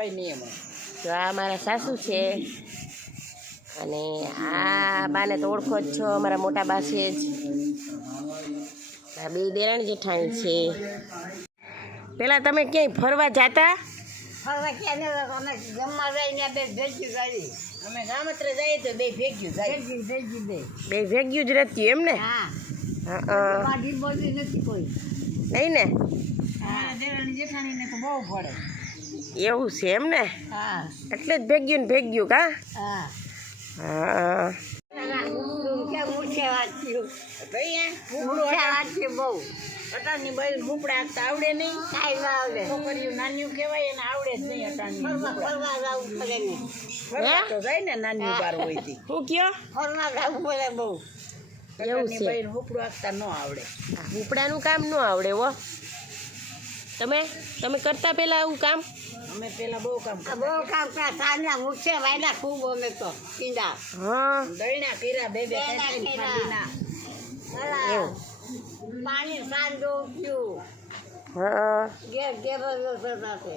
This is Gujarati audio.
કોઈ નહીં એમાં. જો આ મારા સાસુ છે અને આ બાને તો ઓળખો જ છો, અમારા મોટા બા છે જ. આ બે દેરાણી જેઠાણી છે. પેલા તમે ક્યાંય ફરવા જાતા? ફરવા ક્યાં અમે જમવા જઈને બે ભેગ્યું જાય. અમે ગામત્રે જઈએ તો બે ભેગ્યું જાય. ભેગ્યું બે ભેગ્યું જ રહેતી એમ ને? હા. બાકી બોલી નથી કોઈ. નહીં ને? હા, દેરાણી જેઠાણીને તો બહુ પડે. એવું છે એમ ને? હા. એટલે જ ભેગ્યું ને ભેગ્યું કા? હા. હા. અટાણની બઈ ભૂપડા હાંકતા આવડે નહીં. કાંઈ ના આવડે. છોકરીઓ નાનીયું કહેવાય એને આવડે જ નહીં અટાણની. ફરવા જવું પડે ને. ફરવા તો જાય ને નાની બાર હોય તી. શું કયો? ફરવા જવું પડે બહુ. એવું અટાણની છે. બઈ ભૂપડું હાંકતા ન આવડે. ઉપડાનું કામ ન આવડે હો. તમે કરતા પેલા આવું કામ? અમે પેલા બહુ કામ સાંજના મૂછે વાયલા ખૂબ અમે તો પીંડા હા. દળના કર્યા બે ખાંડીના. એવું. પાણી સાંજો પીવું. હા. ગેસ ગેસ સાથે